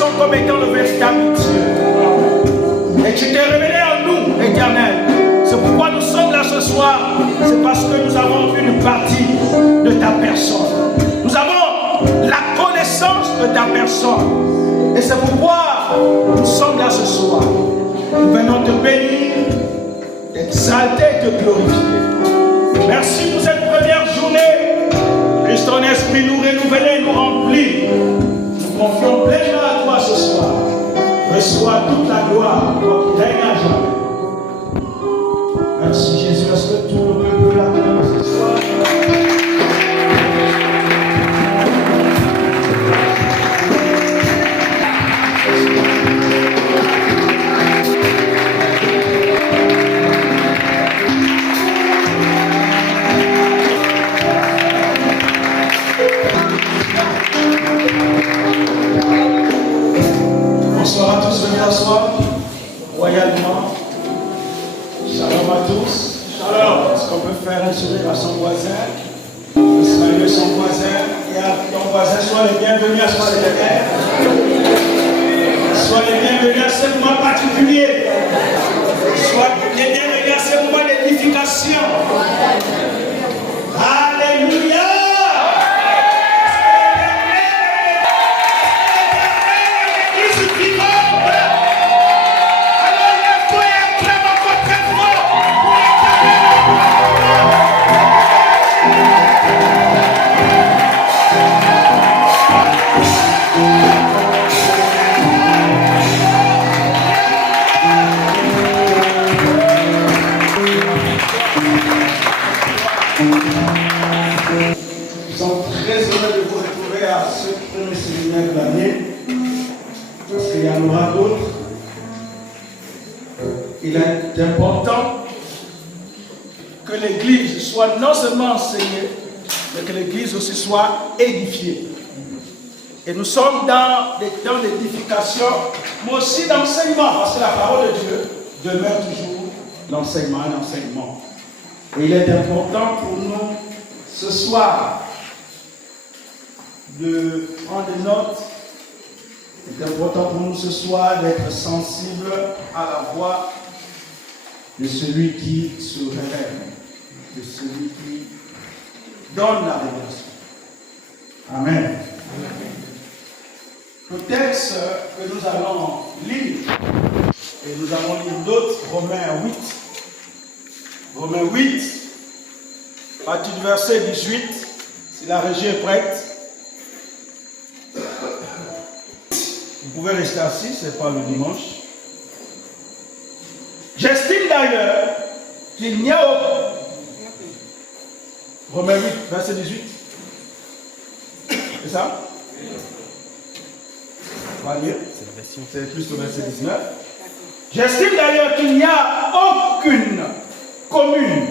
reconnaissons comme étant le véritable Dieu. Et tu t'es révélé en nous, Éternel. C'est pourquoi nous sommes là ce soir. C'est parce que nous avons une partie de ta personne. Nous avons la connaissance de ta personne. Et c'est pourquoi nous sommes là ce soir. Nous venons te bénir, t'exalter et te glorifier. Merci pour cette première journée. Puisse ton esprit nous renouveler, nous remplir. Nous confions pleinement à toi ce soir. Reçois toute la gloire, toi qui règnes à jamais. Merci Jésus, est-ce que tout le peuple l'acclame ce soir? Bonsoir à tous, venez asseoir royalement. Shalom à tous. Shalom. Est-ce qu'on peut faire un sourire à son voisin? Saluer son voisin. Et à ton voisin, sois les bienvenus à ce moment. Sois les bienvenus à ce moment particulier. Sois les bienvenus à ce moment d'édification. Alléluia. Nous sommes très heureux de vous retrouver à ce premier séminaire de l'année, parce qu'il y en aura d'autres. Il est important que l'Église soit non seulement enseignée, mais que l'Église aussi soit édifiée. Et nous sommes dans des temps d'édification, mais aussi d'enseignement, parce que la parole de Dieu demeure toujours l'enseignement. Et il est important pour nous ce soir de prendre des notes. Il est important pour nous ce soir d'être sensible à la voix de celui qui se révèle, de celui qui donne la révélation. Amen. Le texte que nous allons lire, et nous allons lire d'autres, Romains 8. Romains 8, à partir du verset 18, si la régie est prête. Vous pouvez rester assis, ce n'est pas le dimanche. J'estime d'ailleurs qu'il n'y a aucun. Romains 8, verset 18. C'est ça? On va lire. C'est plus le verset 19. J'estime d'ailleurs qu'il n'y a aucune commune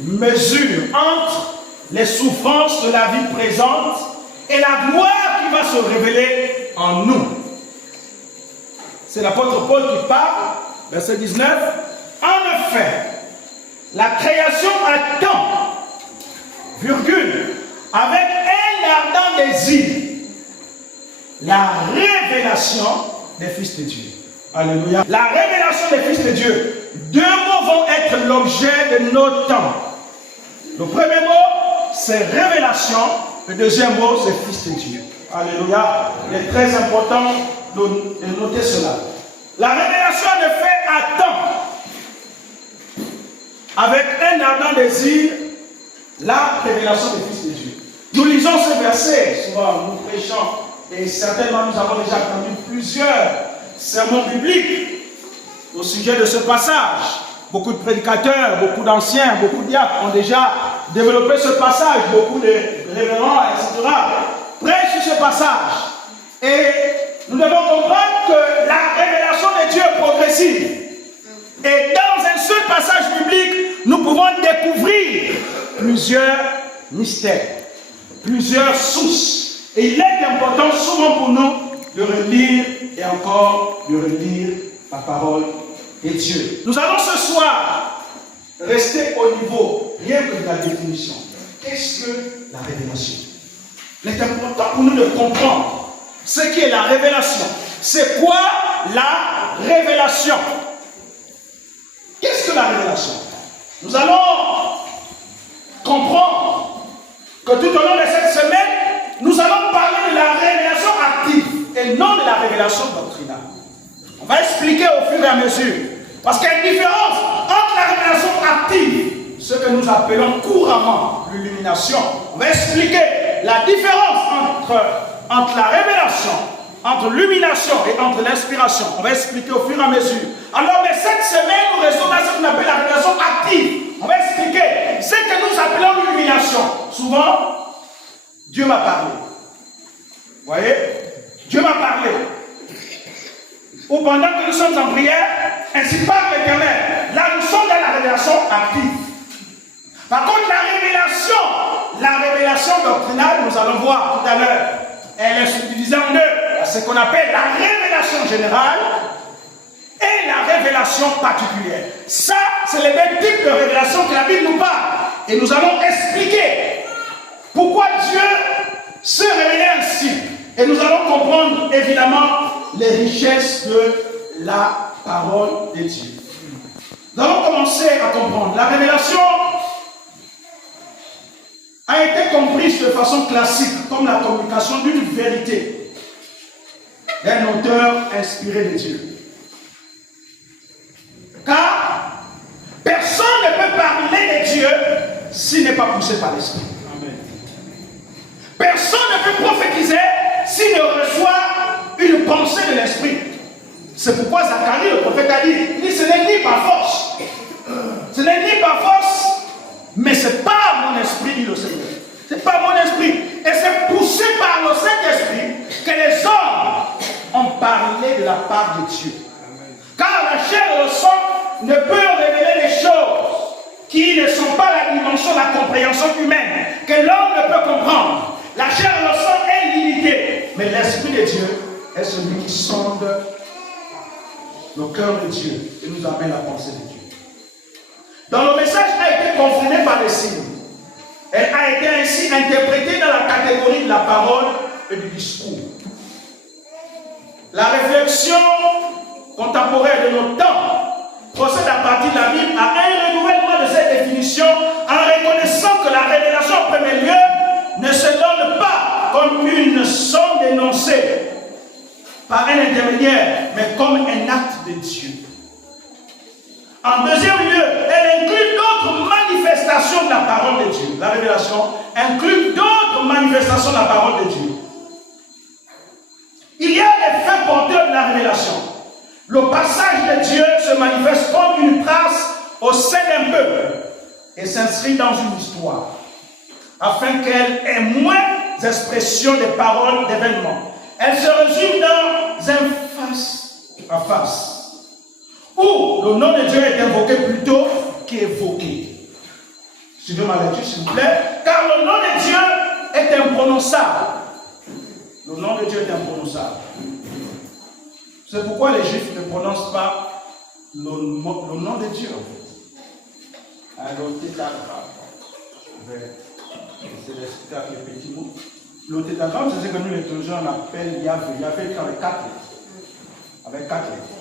mesure entre les souffrances de la vie présente et la gloire qui va se révéler en nous. C'est l'apôtre Paul qui parle, verset 19. En effet, la création attend, virgule, avec un ardent désir, la révélation des fils de Dieu. Alléluia. La révélation des fils de Dieu. Deux mots vont être l'objet de nos temps. Le premier mot, c'est révélation. Le deuxième mot, c'est fils de Dieu. Alléluia. Il est très important de noter cela. La révélation en effet attend, avec un ardent désir, la révélation des fils de Dieu. Nous lisons ce verset, souvent nous prêchons, et certainement nous avons déjà entendu plusieurs sermons bibliques au sujet de ce passage. Beaucoup de prédicateurs, beaucoup d'anciens, beaucoup de diacres ont déjà développé ce passage, beaucoup de révérends, etc. prêchent sur ce passage. Et nous devons comprendre que la révélation de Dieu est progressive. Et dans un seul passage biblique, nous pouvons découvrir plusieurs mystères, plusieurs sources. Et il est important souvent pour nous de relire et encore de relire la parole de Dieu. Nous allons ce soir rester au niveau rien que de la définition. Qu'est-ce que la révélation? Il est important pour nous de comprendre ce qui est la révélation. C'est quoi la révélation? Qu'est-ce que la révélation? Nous allons comprendre que tout au long de cette semaine, nous allons parler de la révélation active et non de la révélation doctrinale. On va expliquer au fur et à mesure. Parce qu'il y a une différence entre la révélation active, ce que nous appelons couramment l'illumination. On va expliquer la différence entre la révélation, entre l'illumination et entre l'inspiration. On va expliquer au fur et à mesure. Alors, mais cette semaine, nous restons dans ce qu'on appelle la révélation active. On va expliquer ce que nous appelons l'illumination. Souvent, Dieu m'a parlé. Vous voyez? Dieu m'a parlé. Ou pendant que nous sommes en prière, ainsi parle l'Éternel. Là, nous sommes dans la révélation active. Par contre, la révélation doctrinale, nous allons voir tout à l'heure, elle est subdivisée en deux. Ce qu'on appelle la révélation générale et la révélation particulière. Ça, c'est le même type de révélation que la Bible nous parle. Et nous allons expliquer pourquoi Dieu se révélait ainsi. Et nous allons comprendre, évidemment, les richesses de la parole de Dieu. Nous allons commencer à comprendre. La révélation a été comprise de façon classique comme la communication d'une vérité d'un auteur inspiré de Dieu. Car personne ne peut parler de Dieu s'il n'est pas poussé par l'Esprit. Personne ne peut prophétiser s'il ne reçoit une pensée de l'Esprit. C'est pourquoi Zacharie, le prophète, a dit, ce n'est ni par force. Ce n'est ni par force, mais ce n'est pas mon esprit, dit le Seigneur. Ce n'est pas mon esprit. Et c'est poussé par le Saint-Esprit que les hommes ont parlé de la part de Dieu. Car la chair et le sang ne peuvent révéler des choses qui ne sont pas la dimension de la compréhension humaine, que l'homme ne peut comprendre. La chair et le sang est limitée, mais l'Esprit de Dieu est celui qui sonde le cœur de Dieu et nous amène la pensée de Dieu. Donc le message a été confirmé par les signes. Elle a été ainsi interprétée dans la catégorie de la parole et du discours. La réflexion contemporaine de nos temps procède à partir de la Bible à un renouvellement de cette définition en reconnaissant que la révélation en premier lieu ne se donne pas comme une somme d'énoncés par un intermédiaire, mais comme un acte de Dieu. En deuxième lieu, elle inclut d'autres manifestations de la parole de Dieu. La révélation inclut d'autres manifestations de la parole de Dieu. Il y a les faits porteurs de la révélation. Le passage de Dieu se manifeste comme une trace au sein d'un peuple et s'inscrit dans une histoire, afin qu'elle ait moins d'expression des paroles d'événements. Elle se résume dans un face à face, où le nom de Dieu est invoqué plutôt qu'évoqué. Suivez ma lecture, s'il vous plaît. Car le nom de Dieu est imprononçable. Le nom de Dieu est imprononçable. C'est pourquoi les Juifs ne prononcent pas le nom de Dieu. Alors, c'est les petits mots. Le tétragramme, c'est ce que nous les théologiens appellent Yahvé. Yahvé avec 4 lettres. Avec 4 lettres.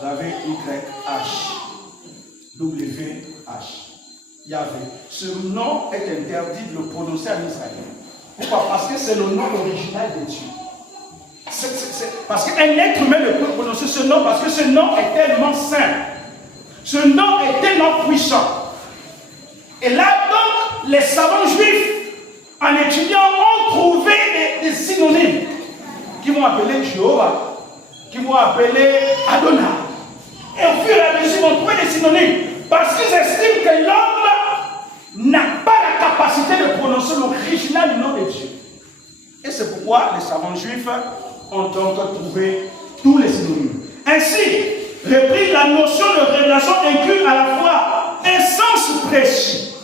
Vous avez YH, WH, Yahvé. Ce nom est interdit de le prononcer en Israël. Pourquoi? Parce que c'est le nom original de Dieu. Parce qu'un être humain ne peut prononcer ce nom parce que ce nom est tellement saint. Ce nom est tellement puissant. Et là, donc, les savants juifs, en étudiant, ont trouvé des synonymes qui vont appeler Jéhovah, qui vont appeler Adonai. Et au fur et à mesure, ils vont trouver des synonymes parce qu'ils estiment que l'homme n'a pas la capacité de prononcer l'original du nom de Dieu. Et c'est pourquoi les savants juifs ont donc trouvé tous les synonymes. Ainsi, repris, la notion de révélation inclut à la fois un sens précis,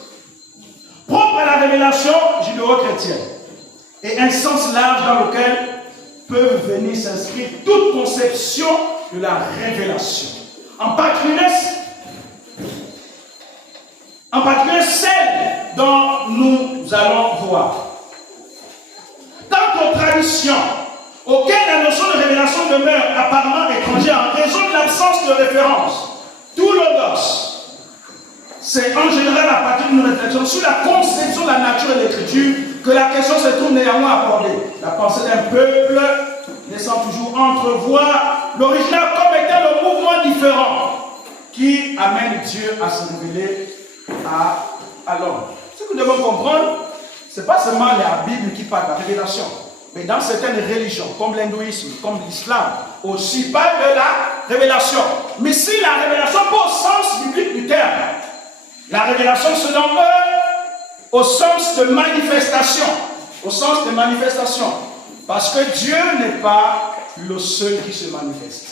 propre à la révélation judéo-chrétienne, et un sens large dans lequel peut venir s'inscrire toute conception de la révélation. En particulier celle dont nous allons voir. Quant aux traditions auxquelles demeure apparemment étrangère en raison de l'absence de référence. Tout logos, c'est en général à partir d'une réflexion sur la conception de la nature et de l'écriture que la question se trouve néanmoins abordée. La pensée d'un peuple laissant toujours entrevoir l'original comme étant le mouvement différent qui amène Dieu à se révéler à l'homme. Ce que nous devons comprendre, ce n'est pas seulement la Bible qui parle de la révélation, mais dans certaines religions, comme l'hindouisme, comme l'islam, aussi parle de la révélation. Mais si la révélation, pas au sens biblique du terme, la révélation selon eux, au sens de manifestation, au sens de manifestation, parce que Dieu n'est pas le seul qui se manifeste.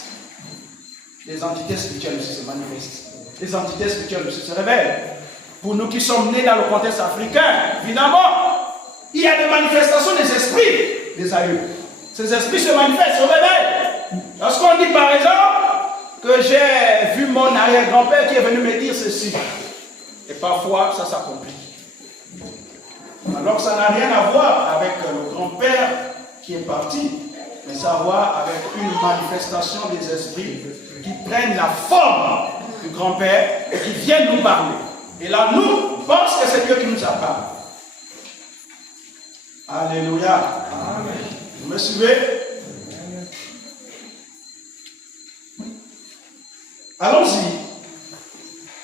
Les entités spirituelles aussi se manifestent. Les entités spirituelles aussi se révèlent. Pour nous qui sommes nés dans le contexte africain, évidemment, il y a des manifestations des esprits, des aïeux. Ces esprits se manifestent, se révèlent. Lorsqu'on dit par exemple que j'ai vu mon arrière-grand-père qui est venu me dire ceci, et parfois ça s'accomplit. Alors ça n'a rien à voir avec le grand-père qui est parti, mais ça a à voir avec une manifestation des esprits qui prennent la forme du grand-père et qui viennent nous parler. Et là, nous pensons que c'est Dieu qui nous a parlé. Alléluia. Amen. Vous me suivez? Allons-y.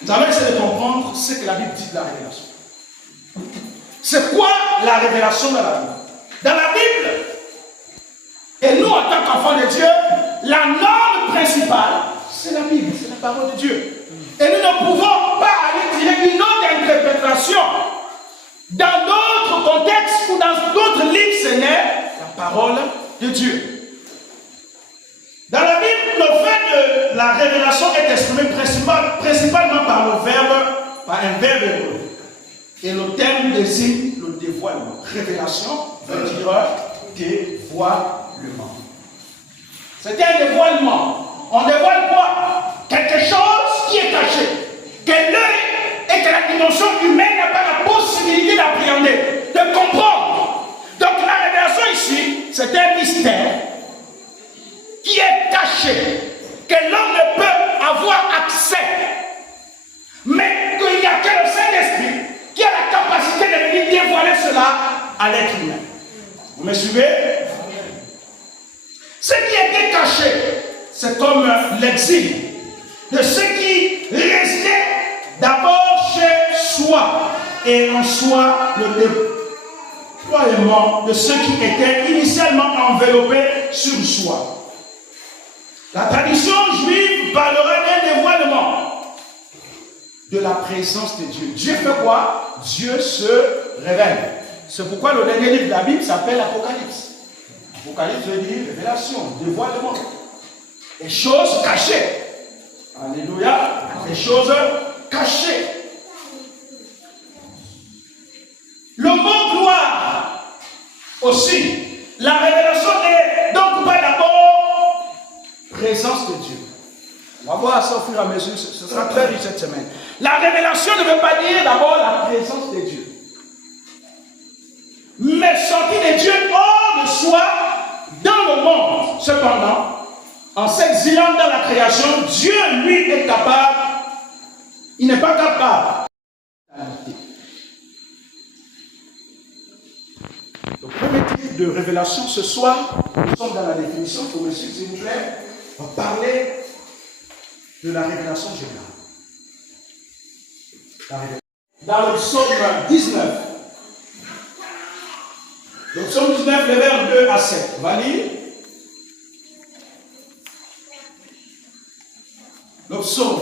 Nous allons essayer de comprendre ce que la Bible dit de la révélation. C'est quoi la révélation dans la Bible? Dans la Bible, et nous en tant qu'enfants de Dieu, la norme principale, c'est la Bible, c'est la parole de Dieu. Et nous ne pouvons pas aller tirer une autre interprétation dans d'autres contextes ou dans d'autres livres, ce n'est la parole de Dieu. Dans la Bible, le fait de la révélation est exprimé principalement par le verbe, par un verbe hébreu. Et le terme désigne le dévoilement. Révélation veut dire dévoilement. C'est un dévoilement. On dévoile quoi? Quelque chose qui est caché. Que l'œil et que la dimension humaine n'a pas la possibilité d'appréhender, de comprendre. Donc la révélation ici, c'est un mystère qui est caché, que l'homme ne peut avoir accès. Mais qu'il n'y a que le Saint-Esprit qui a la capacité de venir dévoiler cela à l'être humain. Vous me suivez? Ce qui était caché, c'est comme l'exil de ce qui résidait d'abord chez soi et en soi le déploiement de ce qui était initialement enveloppé sur soi. La tradition juive parlera d'un dévoilement de la présence de Dieu. Dieu fait quoi? Dieu se révèle. C'est pourquoi le dernier livre de la Bible s'appelle Apocalypse. Apocalypse veut dire révélation, dévoilement. Les choses cachées. Alléluia. Les choses cachées. Le mot gloire aussi. La révélation n'est donc pas d'abord présence de Dieu. On va voir ça au fur et à mesure. Ce sera très riche cette semaine. La révélation ne veut pas dire d'abord la présence de Dieu. Mais sortir de Dieu hors de soi dans le monde. Cependant, en s'exilant dans la création, Dieu, lui, est capable. Il n'est pas capable. Le premier type de révélation ce soir, nous sommes dans la définition, pour monsieur, s'il vous plaît, on va parler de la révélation générale. Dans le psaume 19, le psaume 19, le vers 2 à 7. On va lire. Le psaume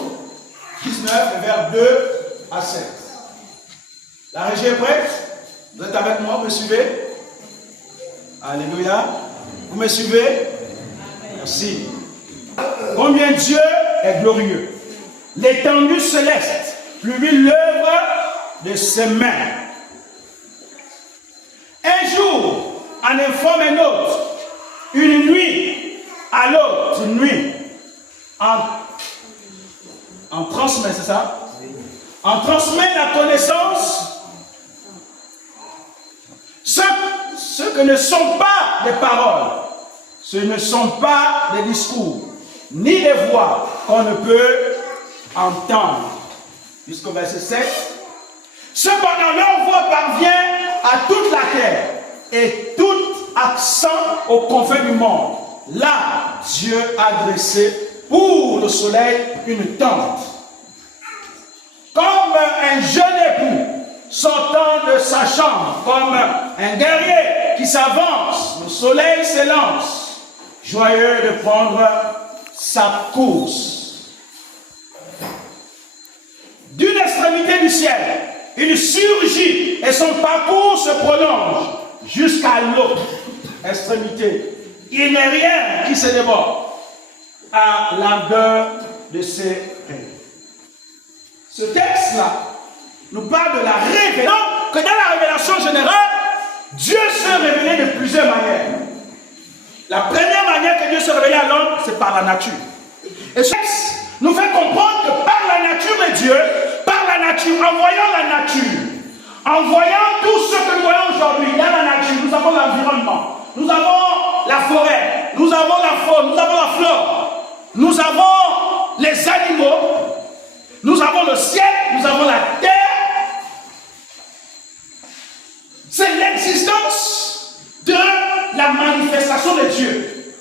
19, le vers 2 à 7. La régie est prête? Vous êtes avec moi? Vous me suivez? Alléluia. Vous me suivez? Merci. Combien Dieu est glorieux. L'étendue céleste, plus l'œuvre de ses mains. Un jour, en informe un autre. Une nuit à l'autre nuit. En transmet, c'est ça? En transmet la connaissance. Ceux que ne sont pas des paroles Ce ne sont pas des discours, ni des voix qu'on ne peut entendre. Jusqu'au verset 7. Cependant, leur voix parvient à toute la terre et tout accent aux confins du monde. Là, Dieu a dressé pour le soleil une tente. Comme un jeune époux sortant de sa chambre, comme un guerrier qui s'avance, le soleil s'élance, joyeux de prendre sa course. D'une extrémité du ciel, il surgit et son parcours se prolonge jusqu'à l'autre extrémité. Il n'est rien qui se déborde à l'ardeur de ses rêves. Ce texte-là nous parle de la révélation, que dans la révélation générale, Dieu se révélait de plusieurs manières. La première manière que Dieu se révélait à l'homme, c'est par la nature. Et ce texte nous fait comprendre que par la nature de Dieu, par la nature, en voyant la nature, en voyant tout ce que nous voyons aujourd'hui dans la nature, nous avons l'environnement, nous avons la forêt, nous avons la faune, nous avons la flore, nous avons les animaux, nous avons le ciel, nous avons la terre. C'est l'existence de la manifestation de Dieu.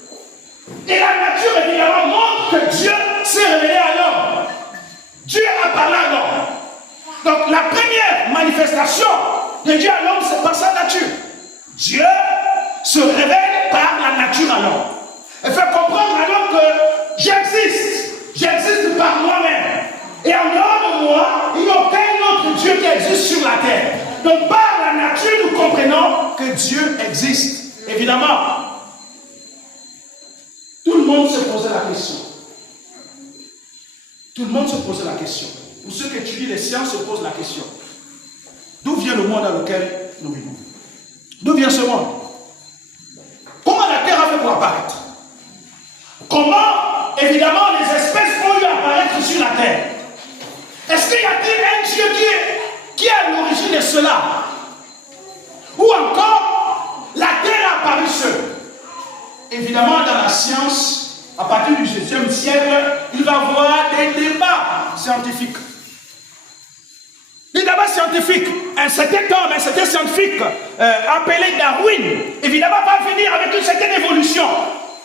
Et la nature, évidemment, montre que Dieu s'est révélé à l'homme. Dieu a parlé à l'homme. Donc, la première manifestation de Dieu à l'homme, c'est par sa nature. Dieu se révèle par la nature à l'homme. Elle fait comprendre à l'homme que j'existe par moi-même. Et en dehors de moi, il n'y a aucun autre Dieu qui existe sur la terre. Donc, par la nature, nous comprenons que Dieu existe. Évidemment, tout le monde se posait la question. Tout le monde se posait la question. Pour ceux qui étudient les sciences se posent la question. D'où vient le monde dans lequel nous vivons? D'où vient ce monde? Comment la terre a fait pour apparaître? Comment, évidemment, les espèces ont eu à apparaître sur la terre? Est-ce qu'il y a-t-il un Dieu qui est à l'origine de cela? Ou encore, la terre a apparu seule? Évidemment, dans la science, à partir du XVIe siècle, il va y avoir des débats scientifiques. Les débats scientifiques, un certain homme, un certain scientifique appelé Darwin, évidemment, va venir avec une certaine évolution,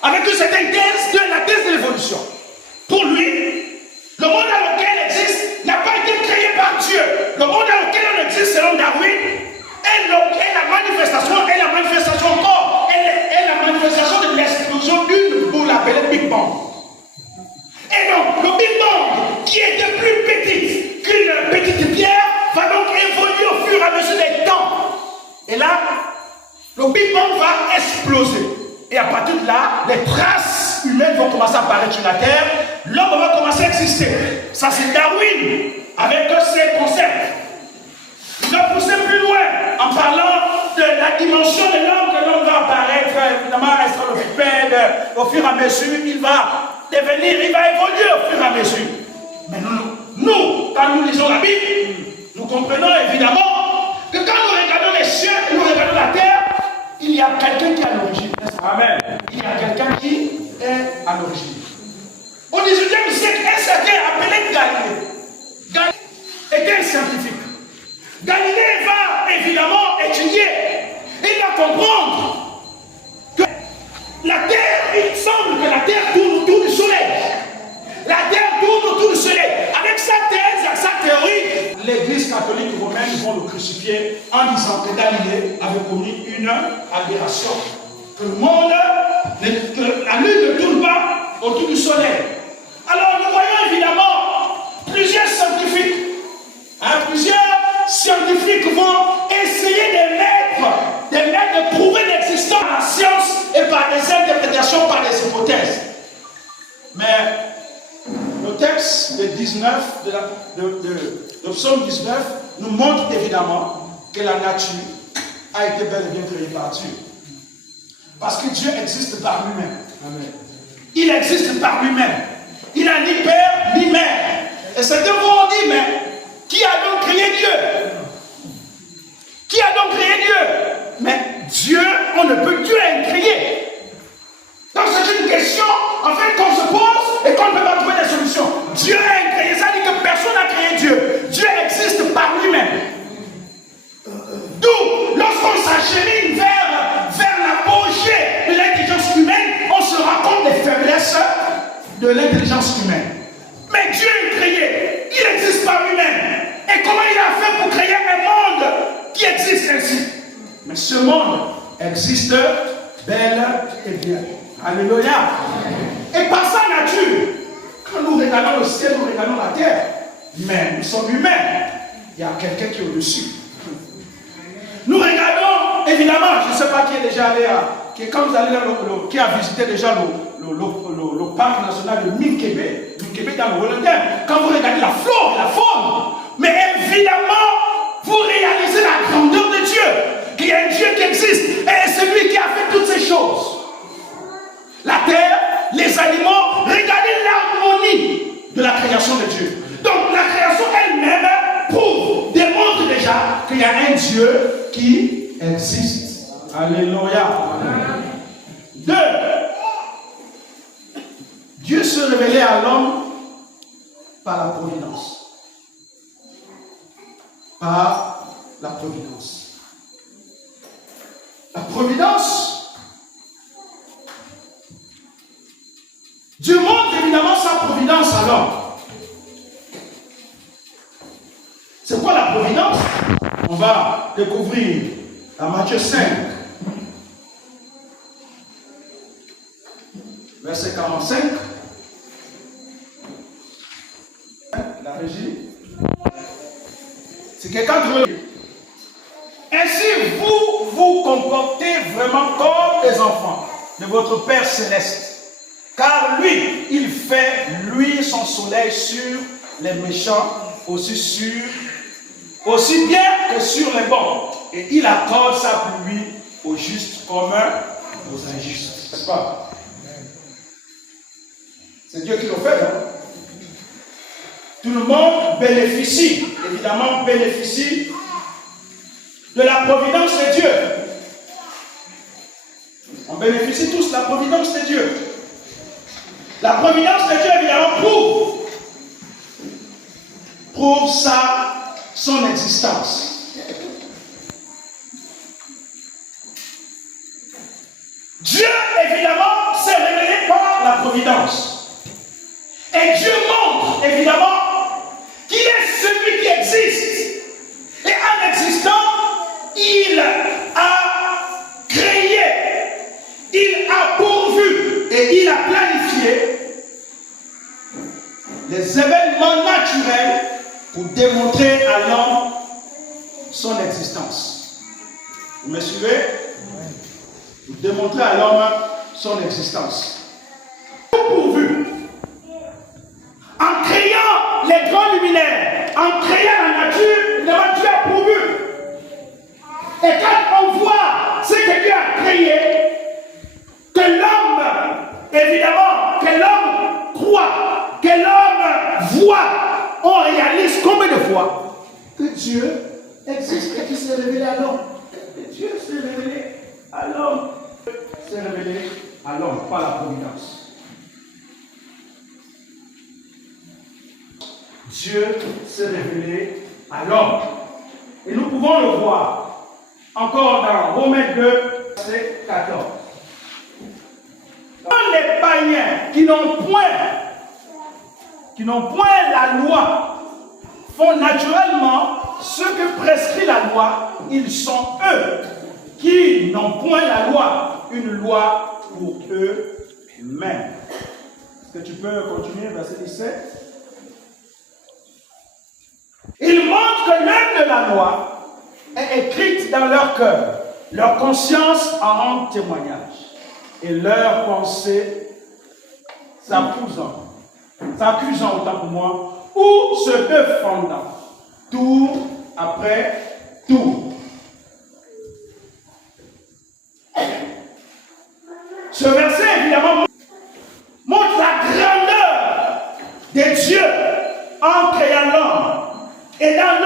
avec une certaine thèse, la thèse de l'évolution. Pour lui, le monde dans lequel il existe n'a pas été créé par Dieu. Le monde dans lequel on existe, selon Darwin, est la manifestation encore, est la manifestation de l'explosion d'une boule appelée Big Bang. Et donc, le Big Bang, qui était plus petit qu'une petite pierre, va donc évoluer au fur et à mesure des temps. Et là, le Big Bang va exploser. Et à partir de là, les traces humaines vont commencer à apparaître sur la Terre. L'homme va commencer à exister. Ça, c'est Darwin, avec ses concepts. Il va pousser plus loin en parlant de la dimension de l'homme, que l'homme va apparaître, évidemment, australopithèque, au fur et à mesure, il va devenir, il va évoluer au fur et à mesure. Mais nous, quand nous lisons la Bible, nous comprenons évidemment que quand nous regardons les cieux et nous regardons la terre, il y a quelqu'un qui est à l'origine. Amen. Il y a quelqu'un qui est à l'origine. Au XVIIIe siècle, un certain appelé Galilée était un scientifique. Galilée va évidemment étudier et il va comprendre que la terre, il semble que la terre tourne autour du soleil. La terre tourne autour du soleil. Avec sa thèse, sa théorie, l'église catholique romaine vont le crucifier en disant que Galilée avait commis une aberration. Que le monde, que la lune ne tourne pas autour du soleil. Alors nous voyons évidemment plusieurs scientifiques vont essayer de prouver l'existence par la science et par des interprétations, par des hypothèses. Mais le texte de 19, de Psaume 19 nous montre évidemment que la nature a été bel et bien créée par Dieu. Parce que Dieu existe par lui-même. Amen. Il existe par lui-même. Il n'a ni père ni mère. Et certains vont dire, mais qui a donc créé Dieu? Qui a donc créé Dieu? Mais Dieu, on ne peut, Dieu est créé. ce monde existe bel et bien. Alléluia. Et par sa nature, quand nous regardons le ciel, nous regardons la terre, mais nous sommes humains. Il y a quelqu'un qui est au-dessus. Nous regardons, évidemment, je ne sais pas qui est déjà allé quand vous allez qui a visité déjà le parc national de Minkébé dans le Hollandais, quand vous regardez la flore et la faune, mais évidemment, vous réalisez la grandeur de Dieu, qu'il y a un Dieu qui existe, et c'est lui qui a fait toutes ces choses. La terre, les animaux, regardez l'harmonie de la création de Dieu. Donc la création elle-même démontre déjà qu'il y a un Dieu qui existe. Alléluia. Deux, Dieu se révélait à l'homme par la providence. Par la providence. La providence, Dieu montre évidemment sa providence à l'homme. C'est quoi la providence? On va découvrir dans Matthieu 5, verset 45. La régie. C'est quelqu'un qui veut. Ainsi, vous vous comportez vraiment comme des enfants de votre Père Céleste. Car lui, il fait luire son soleil sur les méchants, aussi bien que sur les bons. Et il accorde sa pluie aux justes comme aux injustes. N'est-ce pas? C'est Dieu qui le fait. Hein? Tout le monde bénéficie, évidemment bénéficie de la providence de Dieu. On bénéficie tous de la providence de Dieu. La providence de Dieu, évidemment, prouve son existence. Dieu, évidemment, s'est révélé par la providence. Et Dieu montre, évidemment, qu'il est celui qui existe. Et en existant, il a créé, il a pourvu et il a planifié les événements naturels pour démontrer à l'homme son existence. Vous me suivez? Pour démontrer à l'homme son existence. Pourvu. En créant les grands luminaires, en créant la nature, Dieu a pourvu. Et quand on voit ce que Dieu a créé, que l'homme, évidemment, que l'homme croit, que l'homme voit, on réalise combien de fois que Dieu existe et qu'il s'est révélé à l'homme. Et Dieu s'est révélé à l'homme. S'est révélé à l'homme par la providence. Dieu s'est révélé à l'homme. Et nous pouvons le voir encore dans Romains 2, verset 14. Quand les païens qui n'ont point la loi font naturellement ce que prescrit la loi, ils sont eux qui n'ont point la loi, une loi pour eux-mêmes. Est-ce que tu peux continuer, verset 17? Ils montrent que l'œuvre de la loi est écrite dans leur cœur. Leur conscience en rend témoignage. Et leur pensée s'accusant autant pour moi, ou se défendant, tour après tour. Ce verset, évidemment, montre la grandeur de Dieu en créant l'homme. Et dans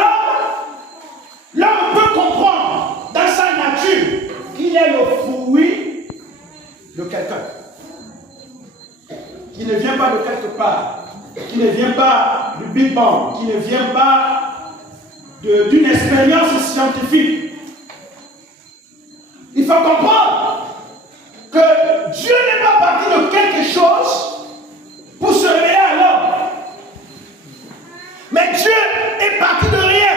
l'homme peut comprendre dans sa nature qu'il est le fruit de quelqu'un. Qui ne vient pas de quelque part, qui ne vient pas du Big Bang, qui ne vient pas d'une expérience scientifique. Il faut comprendre que Dieu n'est pas parti de quelque chose pour se révéler à l'homme. Mais Dieu est parti de rien.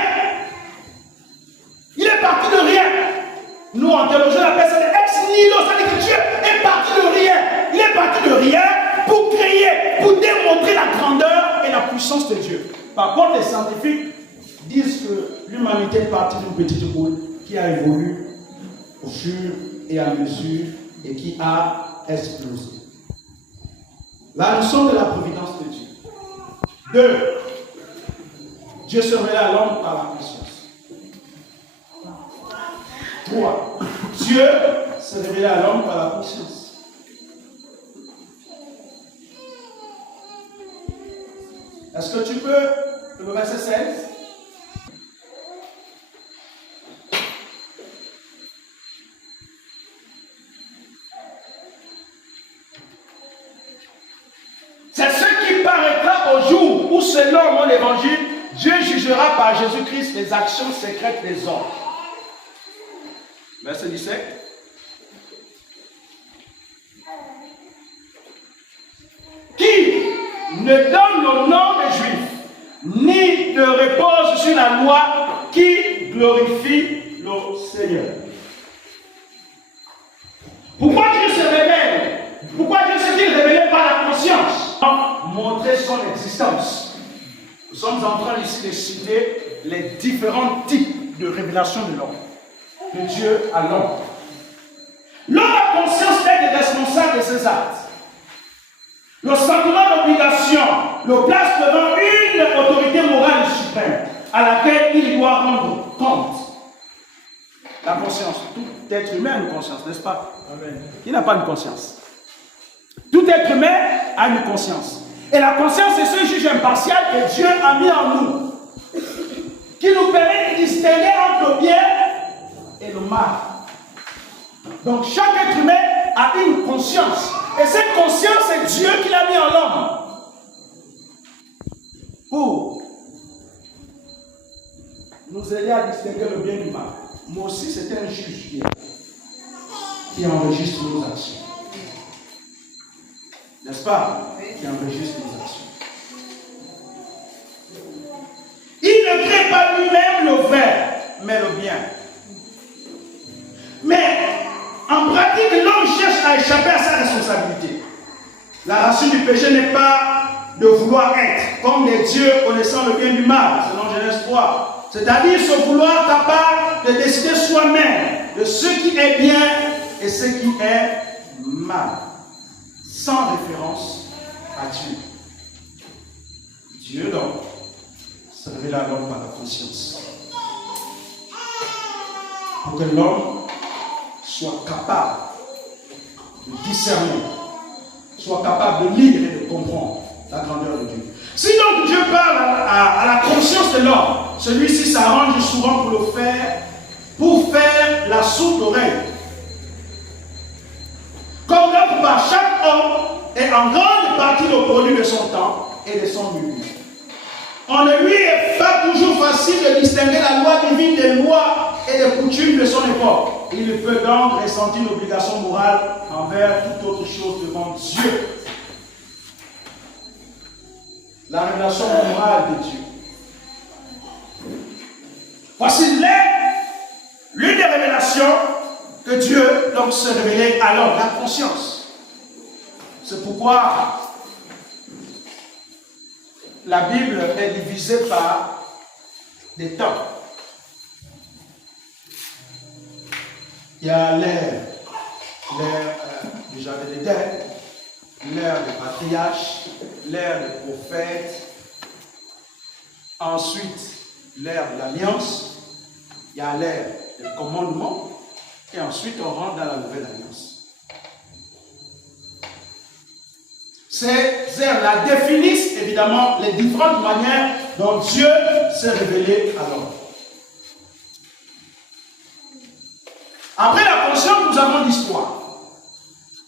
Il est parti de rien. Nous, en Par contre, les scientifiques disent que l'humanité est partie d'une petite boule qui a évolué au fur et à mesure et qui a explosé. La notion de la providence de Dieu. 2. Dieu se révèle à l'homme par la conscience. 3. Dieu se révèle à l'homme par la conscience. Est-ce que tu peux le verset 16? C'est ce qui paraîtra au jour où, selon mon évangile, Dieu jugera par Jésus-Christ les actions secrètes des hommes. Verset 17. Qui ne donne le nom des Juifs, ni ne repose sur la loi, qui glorifie le Seigneur. Pourquoi Dieu se révèle? Pourquoi Dieu s'est-il révélé par la conscience? Pour montrer son existence. Nous sommes en train ici de citer les différents types de révélation de l'homme, de Dieu à l'homme. L'homme a conscience d'être responsable de ses actes. Le sentiment d'obligation le place devant une autorité morale suprême à laquelle il doit rendre compte. La conscience. Tout être humain a une conscience, n'est-ce pas? Amen. Qui n'a pas une conscience? Tout être humain a une conscience. Et la conscience, c'est ce juge impartial que Dieu a mis en nous, qui nous permet de distinguer entre le bien et le mal. Donc chaque être humain a une conscience. Et cette conscience, c'est Dieu qui l'a mis en l'homme. Pour nous aider à distinguer le bien du mal. Moi aussi, c'est un juge qui enregistre nos actions. N'est-ce pas? Qui enregistre nos actions. Il ne crée pas lui-même le vrai, mais le bien. Mais en pratique, l'homme cherche à échapper à sa responsabilité. La racine du péché n'est pas de vouloir être comme des dieux connaissant le bien du mal, selon Genèse 3. C'est-à-dire se vouloir capable de décider soi-même de ce qui est bien et ce qui est mal, sans référence à Dieu. Dieu, donc, se révèle à l'homme par la conscience. Pour que l'homme soit capable de discerner, soit capable de lire et de comprendre la grandeur de Dieu. Si donc Dieu parle à la conscience de l'homme, celui-ci s'arrange souvent pour faire la sourde oreille. Comme l'œuvre par chaque homme est en grande partie le produit de son temps et de son milieu. On ne lui est pas toujours facile de distinguer la loi divine des lois et des coutumes de son époque. Il peut donc ressentir une obligation morale envers toute autre chose devant Dieu. La révélation morale de Dieu. Voici l'une des révélations que Dieu donc se révélait à l'homme, la conscience. C'est pourquoi la Bible est divisée par des temps. Il y a l'ère du jardin d'Éden, l'ère des patriarches, l'ère des prophètes, ensuite l'ère de l'alliance, il y a l'ère des commandements, et ensuite on rentre dans la nouvelle alliance. Ces ères-là définissent évidemment les différentes manières dont Dieu s'est révélé à l'homme. Après la conscience, nous avons l'histoire.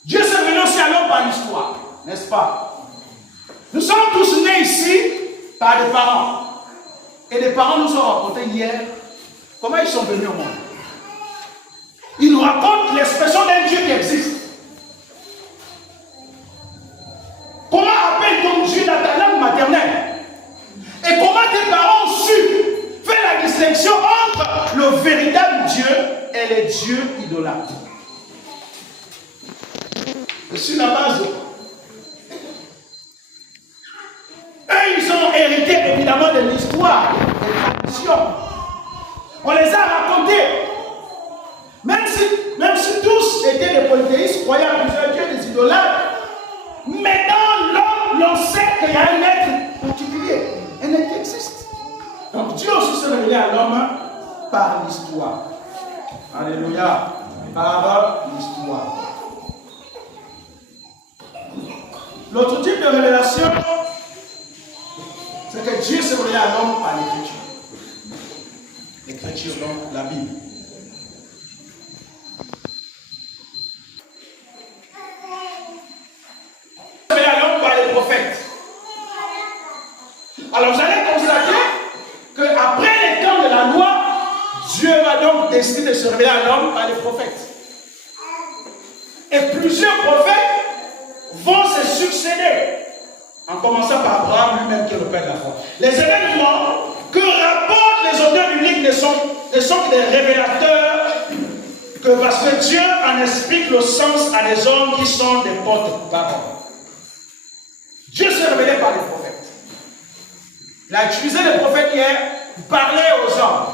Dieu s'est révélé aussi à l'homme par l'histoire, n'est-ce pas? Nous sommes tous nés ici par des parents. Et les parents nous ont raconté hier comment ils sont venus au monde. Ils nous racontent l'expression d'un Dieu qui existe. Comment appelle-t-on Dieu dans ta langue maternelle? Et comment tes parents ont su faire la distinction entre le véritable Dieu et les dieux idolâtres? Et sur la base de quoi? Eux, ils ont ont hérité évidemment de l'histoire, des traditions. On les a racontées. Même si tous étaient des polythéistes, croyaient à plusieurs dieux, des idolâtres, mais dans l'homme, l'on sait qu'il y a un être particulier, un être qui existe. Donc Dieu aussi s'est révélé à l'homme par l'histoire. Alléluia. Par l'histoire. L'autre type de révélation, c'est que Dieu s'est révélé à l'homme par l'écriture. L'écriture, donc la Bible. Révélé à l'homme par les prophètes. Alors vous allez constater qu'après les temps de la loi, Dieu va donc décider de se révéler à l'homme par les prophètes. Et plusieurs prophètes vont se succéder, en commençant par Abraham lui-même qui est le père de la foi. Les événements que rapportent les auteurs bibliques ne sont que des révélateurs, que parce que Dieu en explique le sens à des hommes qui sont des porte-paroles. Dieu s'est révélé par les prophètes. Il a utilisé les prophètes hier pour parler aux hommes.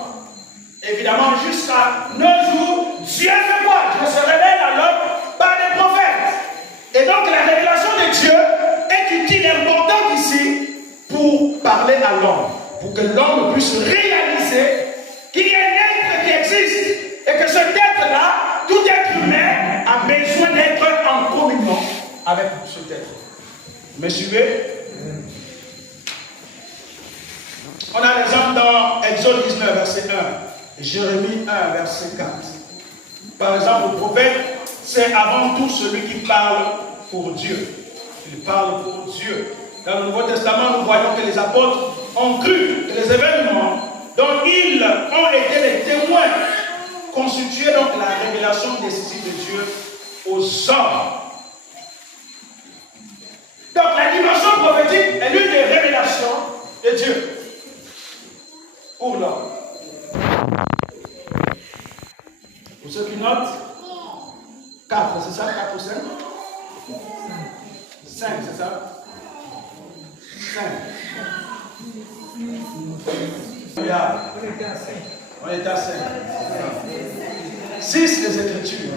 Évidemment, jusqu'à nos jours, Dieu fait quoi? Dieu se révèle à l'homme par les prophètes. Et donc la révélation de Dieu est utile et importante ici pour parler à l'homme, pour que l'homme puisse réaliser qu'il y a un être qui existe et que cet être-là, tout être humain, a besoin d'être en communion avec cet être. Vous me suivez? On a l'exemple dans Exode 19, verset 1, Jérémie 1, verset 4. Par exemple, le prophète, c'est avant tout celui qui parle pour Dieu. Il parle pour Dieu. Dans le Nouveau Testament, nous voyons que les apôtres ont cru que les événements dont ils ont été les témoins constituaient donc la révélation décisive de Dieu aux hommes. Donc la dimension prophétique est l'une des révélations de Dieu pour l'homme. Pour ceux qui notent, 4, c'est ça? 4 ou 5? 5, c'est ça? 5. Regarde. On est à 5. 6, les Écritures.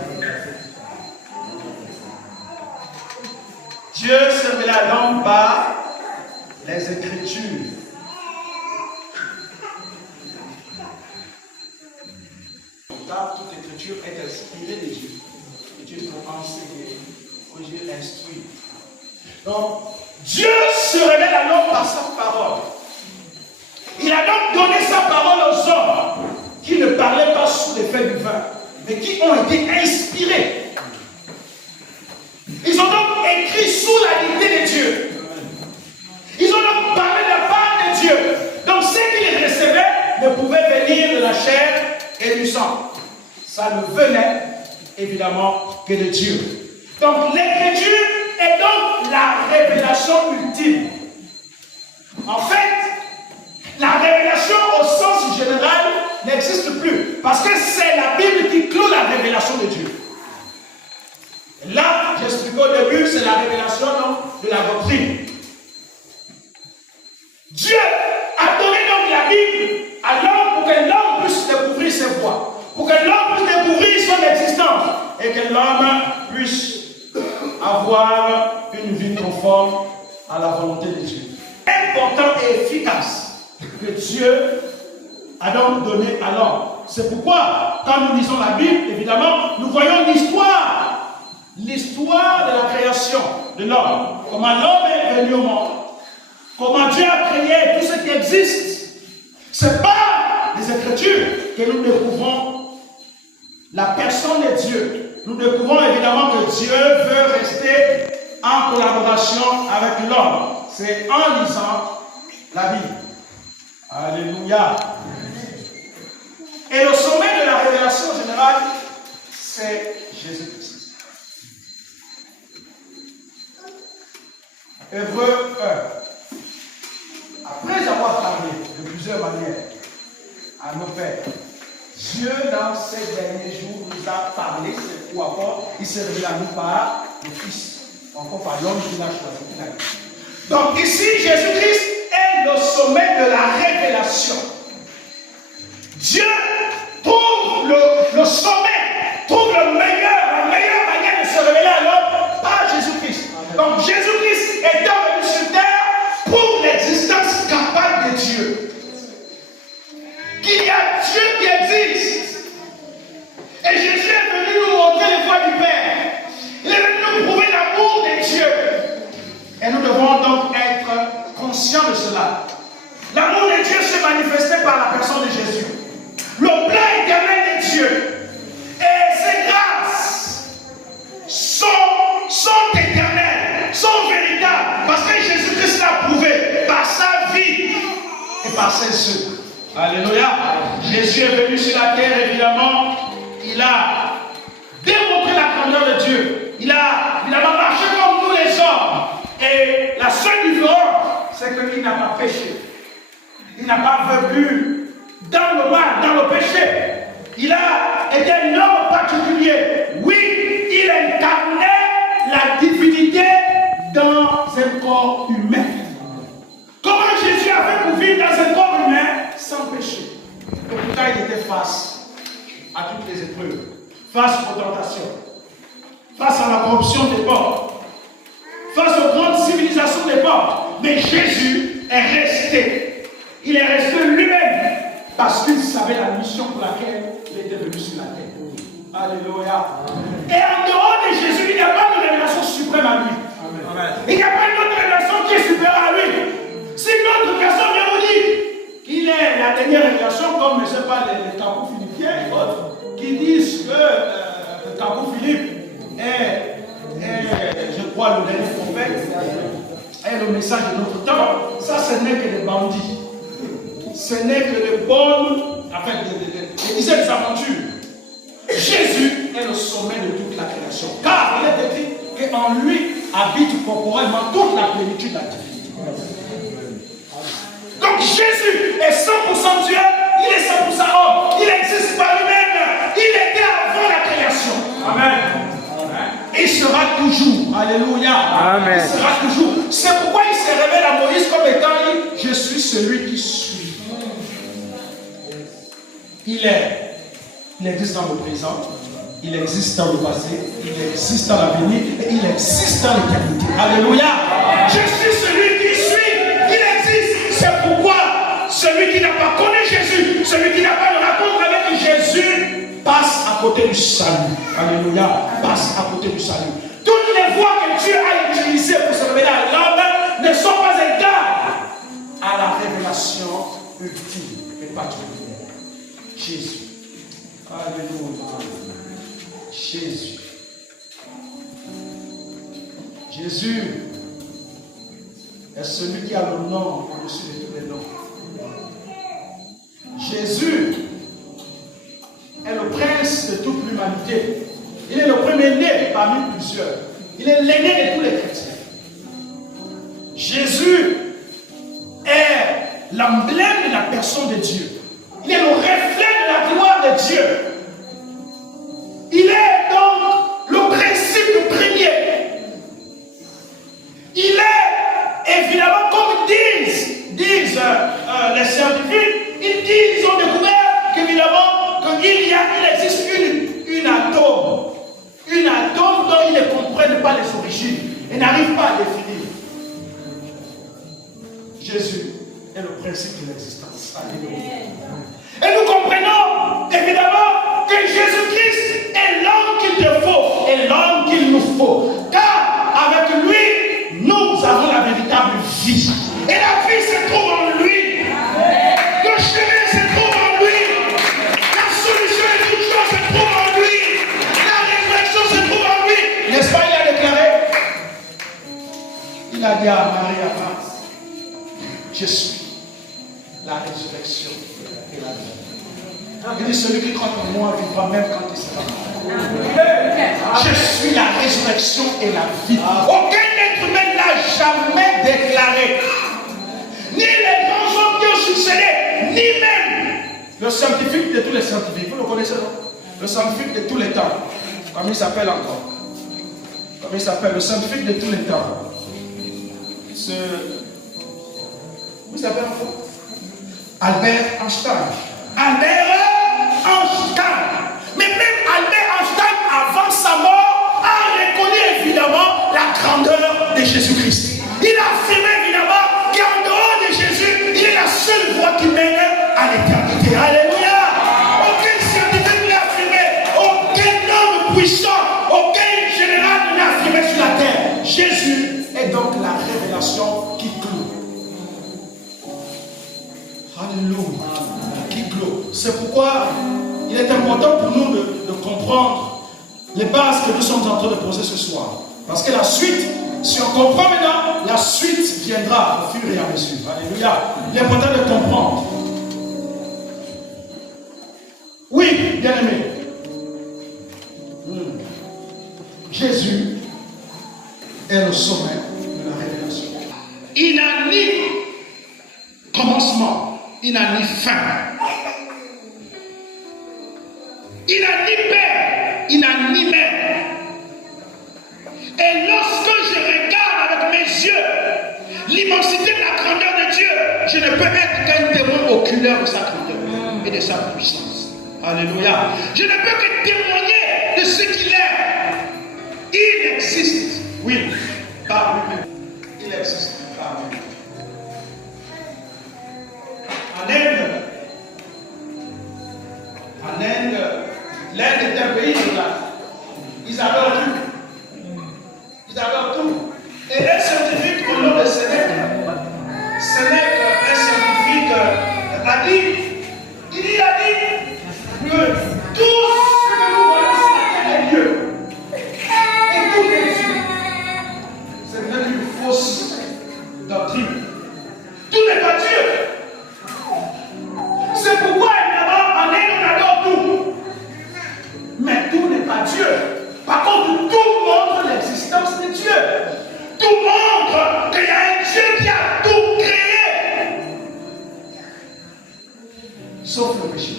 Dieu se révèle à l'homme par les Écritures. Toute l'écriture est inspirée de Dieu. Et Dieu pour enseigner, pour Dieu instruire. Donc, Dieu se révèle à l'homme par sa parole. Il a donc donné sa parole aux hommes qui ne parlaient pas sous l'effet du vin, mais qui ont été inspirés. Ils ont donc écrit sous la dignité de Dieu. Ils ont donc parlé de la part de Dieu. Donc, ce qu'ils recevaient ne pouvait venir de la chair et du sang. Ça ne venait évidemment que de Dieu. Donc l'écriture est donc la révélation ultime. En fait, la révélation au sens général n'existe plus. Parce que c'est la Bible qui clôt la révélation de Dieu. Et là, j'expliquais au début, c'est la révélation de la doctrine. Dieu a donné donc la Bible à l'homme pour que l'homme puisse découvrir ses voies. Pour que l'homme puisse découvrir son existence et que l'homme puisse avoir une vie conforme à la volonté de Dieu. Important et efficace que Dieu a donc donné à l'homme. C'est pourquoi, quand nous lisons la Bible, évidemment, nous voyons l'histoire de la création de l'homme. Comment l'homme est venu au monde. Comment Dieu a créé tout ce qui existe. C'est par les Écritures que nous découvrons la personne de Dieu. Nous découvrons évidemment que Dieu veut rester en collaboration avec l'homme. C'est en lisant la Bible. Alléluia. Et le sommet de la révélation générale, c'est Jésus-Christ. Hébreux 1. Après avoir parlé de plusieurs manières à nos pères, Dieu, dans ces derniers jours, nous a parlé, c'est pourquoi il s'est révélé à nous par le Fils, encore par l'homme qu'il a choisi. Donc ici, Jésus-Christ est le sommet de la révélation. Dieu trouve le sommet, trouve la meilleure manière de se révéler à l'homme par Jésus-Christ. Donc Jésus-Christ est venu sur terre pour l'existence capable de Dieu. Qu'il y a Dieu qui existe. Et Jésus est venu nous montrer les voies du Père. Il est venu nous prouver l'amour de Dieu. Et nous devons donc être conscients de cela. L'amour de Dieu s'est manifesté par la personne de Jésus. Le plan éternel de Dieu et ses grâces sont éternelles, sont véritables. Parce que Jésus-Christ l'a prouvé par sa vie et par ses œuvres. Alléluia. Jésus est venu sur la terre, évidemment. Il a démontré la grandeur de Dieu. Il a marché comme nous les hommes. Et la seule différence, c'est qu'il n'a pas péché. Il n'a pas vécu dans le mal, dans le péché. Il a été un homme particulier. Oui, il incarnait la divinité dans un corps humain. Comment Jésus a fait pour vivre dans un corps humain sans péché? Et pourtant, il était face à toutes les épreuves, face aux tentations, face à la corruption des peuples, face aux grandes civilisations des peuples. Mais Jésus est resté. Il est resté lui-même parce qu'il savait la mission pour laquelle il était venu sur la terre. Alléluia. Et en dehors de Jésus, il n'y a pas de révélation suprême à lui. Amen. Il n'y a pas une autre révélation qui est supérieure à lui. Si une autre personne vient vous dire qu'il est la dernière révélation, comme je ne sais pas les Tabou philippiens et autres, qui disent que le Tabou Philippe est, je crois, le dernier prophète, est le message de notre temps, ça ce n'est que des bandits. Ce n'est que des bonnes, des aventures. Jésus est le sommet de toute la création. Car il est écrit qu'en lui habite corporellement toute la plénitude de la divinité. Donc Jésus est 100% Dieu, il est 100% homme, il existe par lui-même, il était avant la création. Amen. Et il sera toujours. Alléluia. Amen. Il sera toujours. C'est pourquoi il se révèle à Moïse comme étant dit, je suis celui qui suis. Il existe dans le présent, il existe dans le passé, il existe dans l'avenir et il existe dans l'éternité. Alléluia. Je suis celui qui suis, il existe. C'est pourquoi celui qui n'a pas connu Jésus, celui qui n'a pas de rencontre avec Jésus, passe à côté du salut. Alléluia. Passe à côté du salut. Toutes les voies que Dieu a utilisées pour se révéler à l'homme ne sont pas égales à la révélation ultime et particulière. Jésus. Alléluia. Jésus. Jésus est celui qui a le nom au-dessus de tous les noms. Jésus est le prince de toute l'humanité. Il est le premier-né parmi plusieurs. Il est l'aîné de tous les chrétiens. Jésus est l'emblème de la personne de Dieu. Il est le reflet de la gloire de Dieu. Il est donc le principe premier. Il est évidemment comme disent les scientifiques, ils ont découvert qu'évidemment qu'il existe une atome dont ils ne comprennent pas les origines et n'arrivent pas à définir. Jésus est le principe de l'existence. Alléluia. Et nous comprenons évidemment que Jésus-Christ est l'homme qu'il te faut et l'homme qu'il nous faut. Car avec lui, nous avons la véritable vie. Et la vie se trouve en lui. Le chemin se trouve en lui. La solution de toute chose se trouve en lui. La résurrection se trouve en lui. N'est-ce pas, il a déclaré? Il a dit à Marie, à Marthe, je suis la résurrection et la vie. Il dit, celui qui croit en moi vivra même quand il sera mort. Je suis la résurrection et la vie. Aucun être humain n'a jamais déclaré. Ni les grands hommes qui ont succédé, ni même le scientifique de tous les scientifiques. Vous le connaissez, non? Le scientifique de tous les temps. Comment il s'appelle encore? Comment il s'appelle? Le scientifique de tous les temps. Vous savez un faux? Albert Einstein. Albert Einstein. Mais même Albert Einstein, avant sa mort, a reconnu évidemment la grandeur de Jésus-Christ. Il a affirmé évidemment qu'en dehors de Jésus, il est la seule voie qui mène à l'éternité. Alléluia. Aucun scientifique n'a affirmé, aucun homme puissant, aucun général n'a affirmé sur la terre. Jésus est donc la révélation qui clôt. Alléluia. Qui clôt. C'est pourquoi il est important pour nous de comprendre les bases que nous sommes en train de poser ce soir. Parce que la suite, si on comprend maintenant, la suite viendra au fur et à mesure. Alléluia. Il est important de comprendre. Oui, bien aimé. Jésus est le sommet de la révélation. Il n'a ni commencement, il n'a ni fin. Il n'a ni père, il n'a ni mère. Et lorsque je regarde avec mes yeux l'immensité de la grandeur de Dieu, je ne peux être qu'un témoin oculaire de sa grandeur et de sa puissance. Alléluia. Je ne peux que témoigner de ce qu'il est. Il existe, oui, par lui-même. Il existe par lui-même. En Inde, l'Inde est un pays de l'art. Ils adorent tout. Ils adorent tout. Et un scientifique au nom de Sénèque, un scientifique a dit que tout ce que nous voyons sur la terre est Dieu. Et tout est Dieu. Ce n'est qu'une fausse doctrine. Tout n'est pas Dieu. C'est pourquoi évidemment en Inde on adore tout. Mais tout n'est pas Dieu. Par contre, tout montre l'existence de Dieu. Tout montre qu'il y a un Dieu qui a tout créé. Sauf le péché.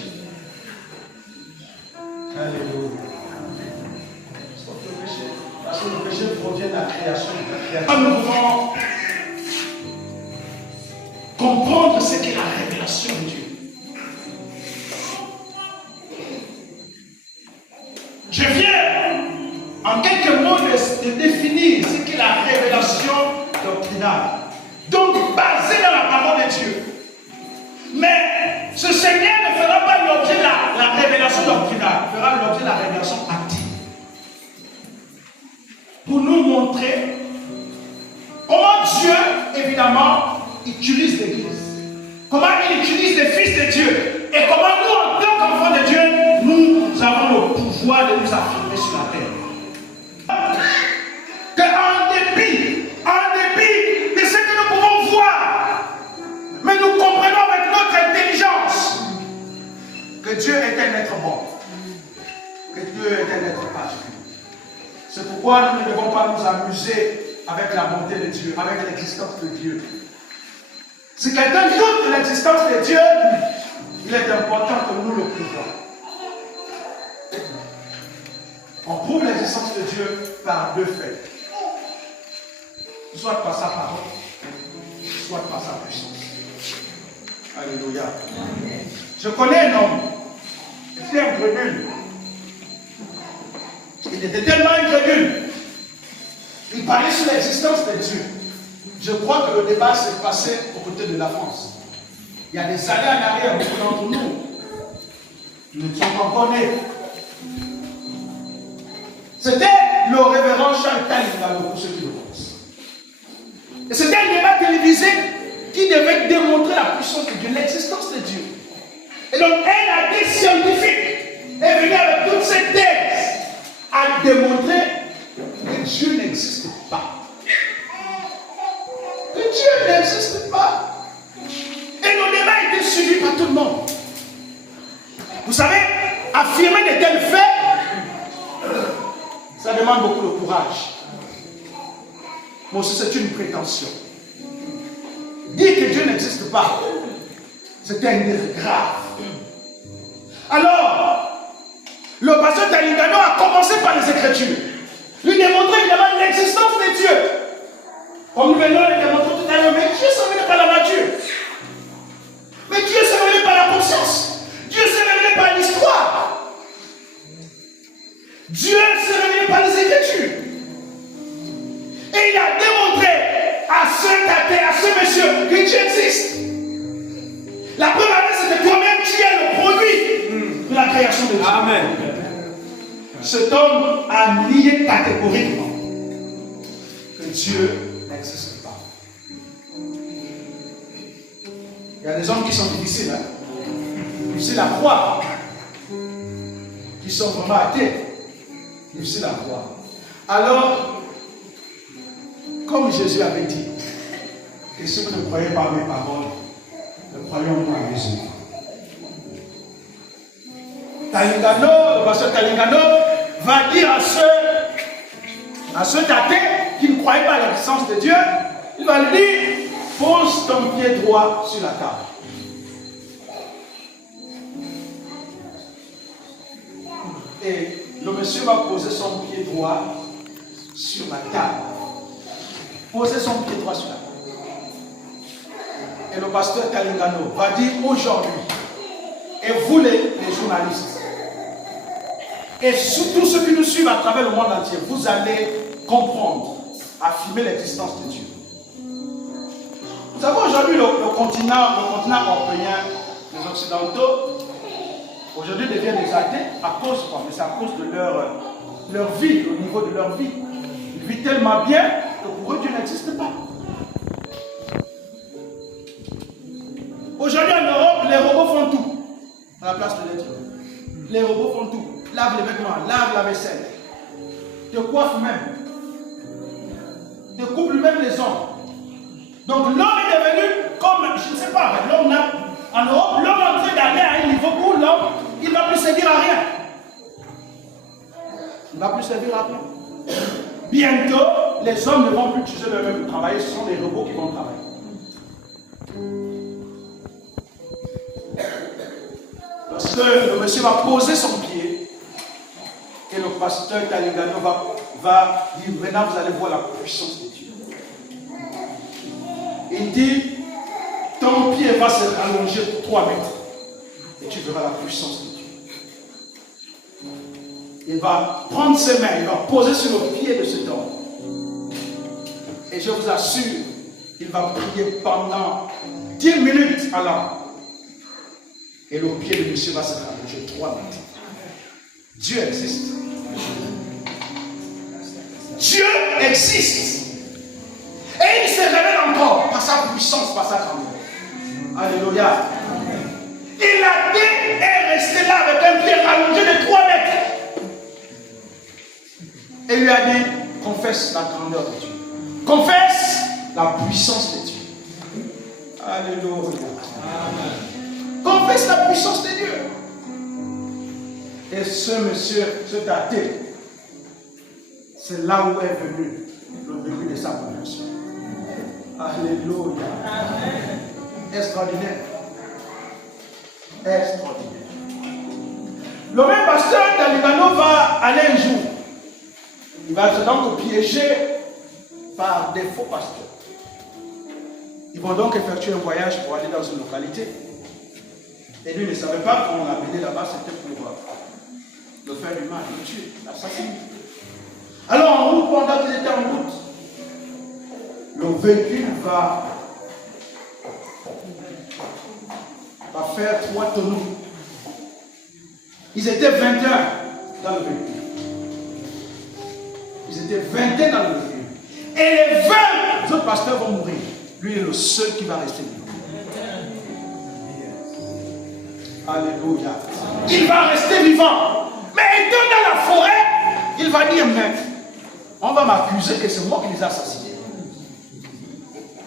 Alléluia. Sauf le péché. Parce que le péché provient de la création de la créature. Nous pouvons comprendre ce qu'est la révélation de Dieu. Je viens en quelques mots de définir ce qu'est la révélation doctrinale. Donc basée dans la parole de Dieu. Mais ce Seigneur ne fera pas l'objet de la révélation doctrinale, il fera l'objet de la révélation active. Pour nous montrer comment Dieu, évidemment, utilise l'Église. Comment il utilise les fils de Dieu. Et comment nous, en tant qu'enfants de Dieu, nous avons le pouvoir de nous affirmer sur la terre. Qu'en dépit de ce que nous pouvons voir, mais nous comprenons avec notre intelligence que Dieu est un être bon, que Dieu est un être particulier. C'est pourquoi nous ne devons pas nous amuser avec la bonté de Dieu, avec l'existence de Dieu. Si quelqu'un doute de l'existence de Dieu, il est important que nous le prouvions. On prouve l'existence de Dieu par deux faits. Soit par sa parole, soit par sa puissance. Alléluia. Je connais un homme, il était incrédule. Il était tellement incrédule. Il parlait sur l'existence de Dieu. Je crois que le débat s'est passé aux côtés de la France. Il y a des années en arrière, beaucoup d'entre nous ne sommes pas encore nés. C'était le révérend Chantal Lingalo, pour ceux qui le connaissent. Et c'était un débat télévisé qui devait démontrer la puissance de Dieu, l'existence de Dieu. Et donc, un athée scientifique est venu avec toutes ces thèses à démontrer que Dieu n'existe pas. Que Dieu n'existe pas. Et le débat a été suivi par tout le monde. Vous savez, affirmer de tels faits, ça demande beaucoup de courage. Mais aussi c'est une prétention. Dire que Dieu n'existe pas, c'est un défi grave. Alors, le pasteur Talingano a commencé par les Écritures. Lui démontrer évidemment l'existence de Dieu. Comme nous venons de le démontrer tout à l'heure, mais Dieu s'en vient par la nature. Dieu s'est révélé par les Écritures. Et il a démontré à ce monsieur que Dieu existe. La preuve c'est que toi-même tu es le produit de la création de Dieu. Amen. Cet homme a nié catégoriquement que Dieu n'existe pas. Il y a des hommes qui sont difficiles, difficiles à croire, qui sont vraiment athées, difficiles à croire. Alors, comme Jésus avait dit, que si vous ne croyez pas mes paroles, ne croyez en moi à Jésus. Le pasteur Talingano va dire à ceux athées qui ne croyaient pas à l'existence de Dieu, il va lui dire, pose ton pied droit sur la table. Et le monsieur va poser son pied droit sur la table. Poser son pied droit sur la table. Et le pasteur Kalingano va dire aujourd'hui, et vous les journalistes, et tous ceux qui nous suivent à travers le monde entier, vous allez comprendre, affirmer l'existence de Dieu. Vous savez aujourd'hui le continent européen, les Occidentaux, aujourd'hui deviennent des athées à cause de quoi? Mais c'est à cause de leur vie, au niveau de leur vie. Ils vivent tellement bien que pour eux Dieu n'existe pas. Aujourd'hui en Europe, les robots font tout à la place de l'être humain. Les robots font tout. Lavent les vêtements, lavent la vaisselle, te coiffent même, te coupent même les ongles. Donc l'homme est devenu comme, je ne sais pas, l'homme en Europe, l'homme est en train d'aller à un niveau où l'homme, il ne va plus servir à rien. Il ne va plus servir à rien. Bientôt, les hommes ne vont plus utiliser le même travail, ce sont les robots qui vont travailler. Parce que le monsieur va poser son pied et le pasteur Talingano va dire, maintenant vous allez voir la puissance de Dieu. Il dit, ton pied va se rallonger de 3 mètres et tu verras la puissance de Dieu. Il va prendre ses mains, il va poser sur le pied de cet homme. Et je vous assure, il va prier pendant 10 minutes à l'heure. Et le pied de monsieur va se rallonger 3 mètres. Dieu existe. Dieu existe. Et il se révèle encore par sa puissance, par sa grandeur. Alléluia. Et la tête est restée là avec un pied rallongé de 3 mètres. Et lui a dit, confesse la grandeur de Dieu. Confesse la puissance de Dieu. Alléluia. Confesse la puissance de Dieu. Et ce monsieur, ce athée, c'est là où est venu le début de sa conversion. Alléluia. Extraordinaire. Extraordinaire. Le même pasteur Talibano va aller un jour. Il va être donc piégé par des faux pasteurs. Ils vont donc effectuer un voyage pour aller dans une localité. Et lui ne savait pas qu'on l'a amené là-bas, c'était pour le faire du mal, le tuer, l'assassiner. Alors en route, pendant qu'ils étaient en route, le véhicule va faire 3 tonneaux. Ils étaient 21 dans le véhicule. Ils étaient 21 dans le véhicule. Et les 20 autres pasteurs vont mourir. Lui est le seul qui va rester vivant. Alléluia. Il va rester vivant. Mais étant dans la forêt, il va dire, mais on va m'accuser que c'est moi qui les ai assassinés.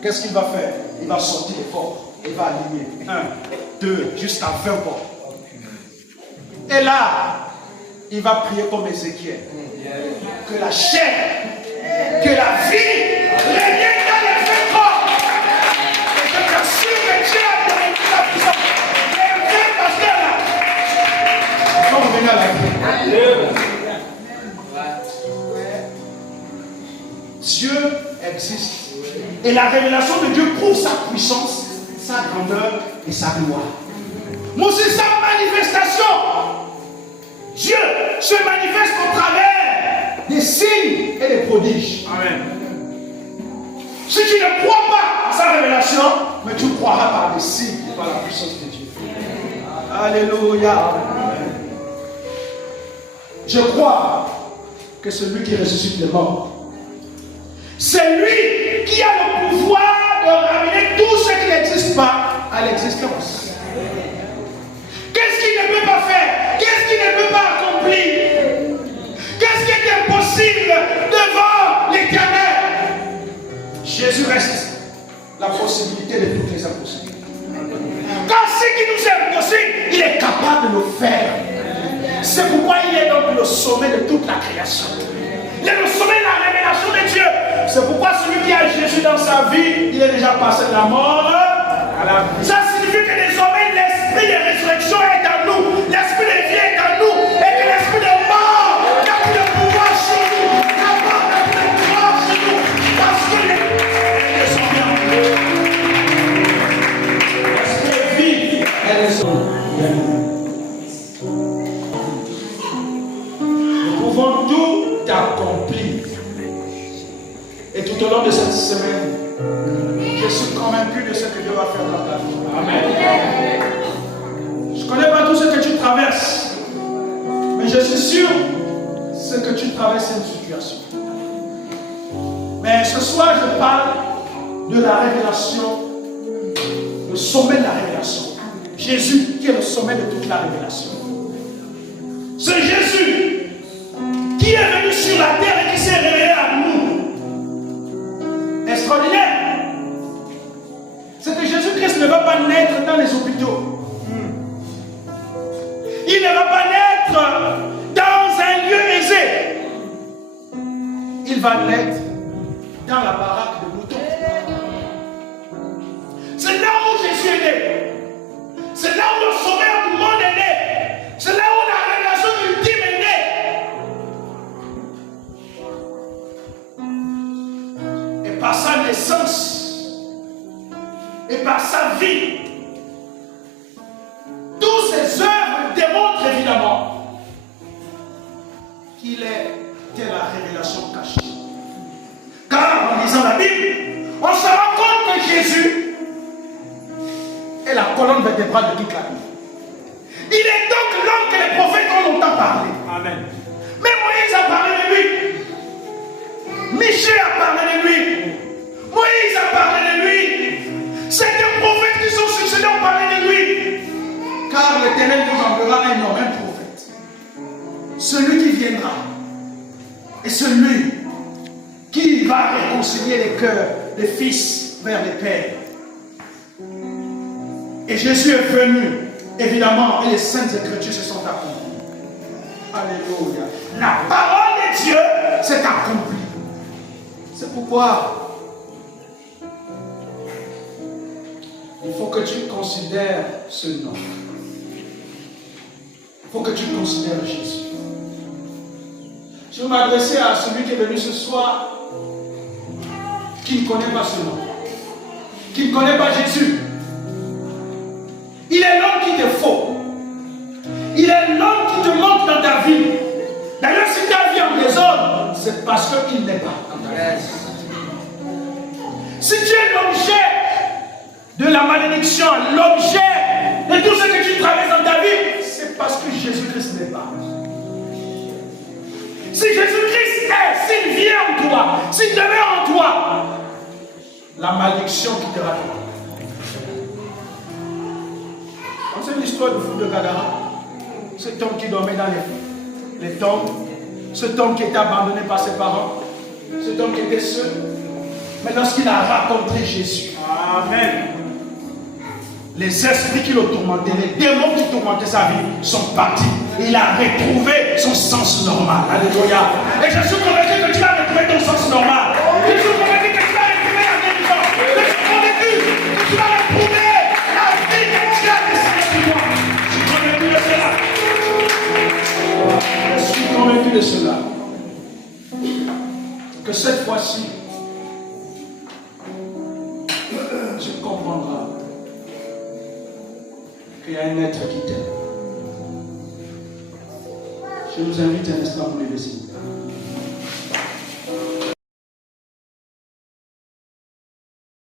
Qu'est-ce qu'il va faire? Il va sortir les portes. Il va aligner 1, 2, jusqu'à 20 portes. Et là, il va prier comme Ézéchiel. Que la chair, que la vie revienne dans les 20 corps. Et je t'assure que Dieu a donné la puissance. Les 20 pasteurs là, ils vont revenir à la vie. Dieu existe. Et la révélation de Dieu prouve sa puissance, sa grandeur et sa gloire. Mais c'est sa manifestation. Dieu se manifeste au travers signes et des prodiges. Amen. Si tu ne crois pas à sa révélation, mais tu croiras par les signes et par la puissance de Dieu. Alléluia. Je crois que c'est lui qui ressuscite les morts. C'est lui qui a le pouvoir de ramener tout ce qui n'existe pas à l'existence. Qu'est-ce qu'il ne peut pas faire? Qu'est-ce qu'il ne peut pas accomplir? Qu'est-ce qui est impossible devant l'Éternel? Jésus reste la possibilité de toutes les impossibles. Quand ce qui nous est impossible, il est capable de le faire. C'est pourquoi il est donc le sommet de toute la création. Il est le sommet de la révélation de Dieu. C'est pourquoi celui qui a Jésus dans sa vie, il est déjà passé de la mort à la vie. Ça signifie que désormais l'esprit de résurrection est en nous, l'esprit de vie est en nous, et que l'esprit de mort n'a plus de pouvoir sur nous. La mort n'a plus de pouvoir sur nous, parce que l'esprit de vie, elle est en nous. Nous pouvons tout accomplir. Et tout au long de cette semaine, je suis convaincu de ce que Dieu va faire dans ta vie. Amen. Je ne connais pas tout ce que tu traverses, mais je suis sûr que ce que tu traverses est une situation. Mais ce soir, je parle de la révélation, le sommet de la révélation. Jésus qui est le sommet de toute la révélation. C'est Jésus qui est venu sur la terre et qui s'est révélé à nous. Extraordinaire. C'est que Jésus-Christ ne va pas naître dans les hôpitaux. Il ne va pas naître dans un lieu aisé. Il va naître dans la baraque de moutons. C'est là où Jésus est né. C'est là où le sauveur du monde est né. C'est là où la révélation ultime est née. Et par sa naissance, et par sa vie, toutes ces œuvres démontrent évidemment qu'il est de la révélation cachée. Car en lisant la Bible, on se rend compte que Jésus est la colonne vertébrale de toute la Bible. Il est donc l'homme que les prophètes ont longtemps parlé. Amen. Mais Moïse a parlé de lui. Michée a parlé de lui. Moïse a parlé de lui. C'est des prophètes qui sont succédés ont parlé de lui. Car l'Éternel nous enverra un homme, un prophète. Celui qui viendra. Et celui qui va réconcilier les cœurs des fils vers les pères. Et Jésus est venu, évidemment, et les saintes écritures se sont accomplies. Alléluia. La parole de Dieu s'est accomplie. C'est pourquoi il faut que tu considères ce nom. Il faut que tu considères Jésus. Je vais m'adresser à celui qui est venu ce soir, qui ne connaît pas ce nom, qui ne connaît pas Jésus. Il est l'homme qui te faut. Il est l'homme qui te manque dans ta vie. D'ailleurs, si ta vie en désordre, c'est parce qu'il n'est pas. Si tu es l'objet de la malédiction, l'objet de tout ce que tu traverses dans ta vie, c'est parce que Jésus-Christ n'est pas. Si Jésus-Christ est, s'il vient en toi, s'il demeure en toi, la malédiction quittera toi. C'est l'histoire du fou de Gadara. Cet homme qui dormait dans les tombes. Cet homme qui était abandonné par ses parents. Cet homme qui était seul. Mais lorsqu'il a rencontré Jésus, Amen, les esprits qui le tourmentaient, les démons qui tourmentaient sa vie sont partis. Il a retrouvé son sens normal. Alléluia. Et je suis convaincu que tu vas retrouver ton sens normal. Je suis convaincu que tu vas retrouver la guérison. Je suis convaincu que tu vas retrouver la vie que Dieu a destinée pour toi. Je suis convaincu de cela. Que cette fois-ci, tu comprendras qu'il y a un être qui t'aime. Je vous invite un instant pour les décider.